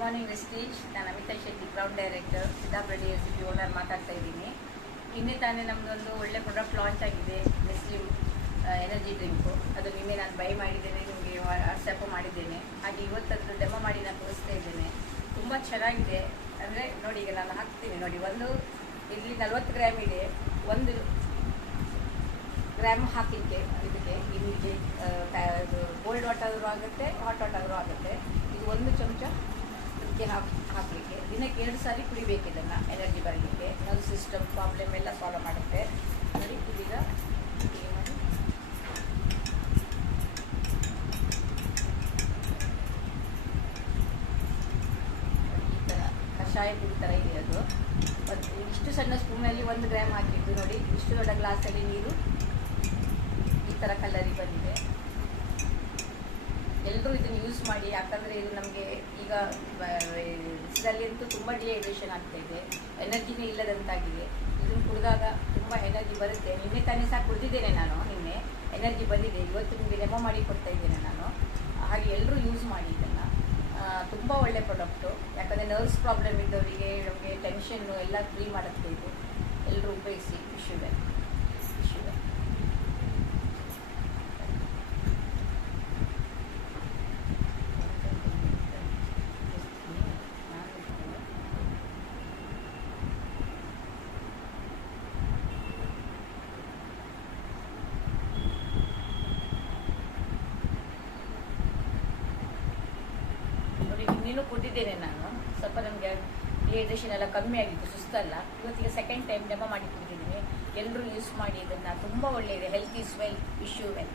Morning Vestige. ನಾನು Amita Shetty, proud director, Siddapura DSP owner ಮಾತಾಡ್ತಾ ಇದ್ದೀನಿ. ನಿನ್ನೆ ತಾನೇ ನಮ್ಮದೊಂದು ಒಳ್ಳೆ ಪ್ರಾಡಕ್ಟ್ ಲಾಂಚ್ ಆಗಿದೆ, ನೆಸ್ಲಿ ಎನರ್ಜಿ ಡ್ರಿಂಕು. ಅದು ನಿನ್ನೆ ನಾನು ಬೈ ಮಾಡಿದ್ದೇನೆ, ನಿಮಗೆ ವಾಟ್ಸಪ್ ಮಾಡಿದ್ದೇನೆ. ಹಾಗೆ ಇವತ್ತದ್ದು ಡೆಮೋ ಮಾಡಿ ನಾನು ತೋರಿಸ್ತಾ ಇದ್ದೇನೆ. ತುಂಬ ಚೆನ್ನಾಗಿದೆ. ಅಂದರೆ ನೋಡಿ, ಈಗ ನಾನು ಹಾಕ್ತೀನಿ ನೋಡಿ. ಇಲ್ಲಿ 40 ಗ್ರಾಮ್ ಇದೆ. 1 ಗ್ರಾಮ್ ಹಾಕಲಿಕ್ಕೆ ಇದಕ್ಕೆ ಇಲ್ಲಿಗೆ ಕೋಲ್ಡ್ ವಾಟರ್ ಆಗುತ್ತೆ, ಹಾಟ್ ವಾಟರ್ ಆಗುತ್ತೆ. ಇದು 1 ಚಮಚ ಇದಕ್ಕೆ ಹಾಕಲಿಕ್ಕೆ ದಿನಕ್ಕೆ 2 ಸಾರಿ ಕುಡಿಬೇಕು. ಇದನ್ನು ಎನರ್ಜಿ ಬರಲಿಕ್ಕೆ ನರ್ವ್ ಸಿಸ್ಟಮ್ ಪ್ರಾಬ್ಲಮ್ ಎಲ್ಲ ಸಾಲ್ವ್ ಮಾಡುತ್ತೆ. ನೋಡಿ, ಇದೀಗ ಮಾಡಿ ಈ ಥರ ಕಷಾಯ ಪುಡಿ ಥರ ಇದೆ. ಅದು ಇಷ್ಟು ಸಣ್ಣ ಸ್ಪೂನಲ್ಲಿ 1 ಗ್ರಾಮ್ ಹಾಕಿದ್ದು ನೋಡಿ. ಇಷ್ಟು ದೊಡ್ಡ ಗ್ಲಾಸಲ್ಲಿ ನೀರು ಈ ಥರ ಕಲರಿಗೆ ಬಂದಿದೆ. ಎಲ್ಲರೂ ಇದನ್ನು ಯೂಸ್ ಮಾಡಿ, ಯಾಕಂದರೆ ಇದು ನಮಗೆ ಈಗ ಬಿಸಿಲಲ್ಲಿ ಅಂತೂ ತುಂಬ ಡಿಹೈಡ್ರೇಷನ್ ಆಗ್ತಾಯಿದೆ, ಎನರ್ಜಿನೇ ಇಲ್ಲದಂತಾಗಿದೆ. ಇದನ್ನು ಕುಡಿದಾಗ ತುಂಬ ಎನರ್ಜಿ ಬರುತ್ತೆ. ನಿನ್ನೆ ತಾನೇ ಸಹ ಕುಡಿದಿದ್ದೇನೆ ನಾನು. ನಿನ್ನೆ ಎನರ್ಜಿ ಬಂದಿದೆ. ಇವತ್ತು ನಿಮಗೆ ಡೆಮೋ ಮಾಡಿ ಕೊಡ್ತಾ ಇದ್ದೇನೆ ನಾನು. ಹಾಗೆ ಎಲ್ಲರೂ ಯೂಸ್ ಮಾಡಿ ಇದನ್ನು. ತುಂಬ ಒಳ್ಳೆ ಪ್ರಾಡಕ್ಟು. ಯಾಕಂದರೆ ನರ್ವ್ಸ್ ಪ್ರಾಬ್ಲಮ್ ಇದ್ದವರಿಗೆ, ನಮಗೆ ಟೆನ್ಷನ್ನು ಎಲ್ಲ ಫ್ರೀ ಮಾಡುತ್ತೆ ಇದು. ಎಲ್ಲರೂ ಉಪಯೋಗಿಸಿ. ವಿಶ್ವವೇ ನೋಡಿ, ಇನ್ನೇನು ಕೊಟ್ಟಿದ್ದೇನೆ ನಾನು. ಸ್ವಲ್ಪ ನಮಗೆ ಡಿಹೈಡ್ರೇಷನ್ ಎಲ್ಲ ಕಮ್ಮಿ ಆಗಿತ್ತು, ಸುಸ್ತಲ್ಲ. ಇವತ್ತಿಗೆ ಸೆಕೆಂಡ್ ಟೈಮ್ ಡೆಮೋ ಮಾಡಿ ಕೊಟ್ಟಿದ್ದೀನಿ. ಎಲ್ಲರೂ ಯೂಸ್ ಮಾಡಿ ಇದನ್ನು. ತುಂಬ ಒಳ್ಳೆಯದೆ. Health is well, wish you well.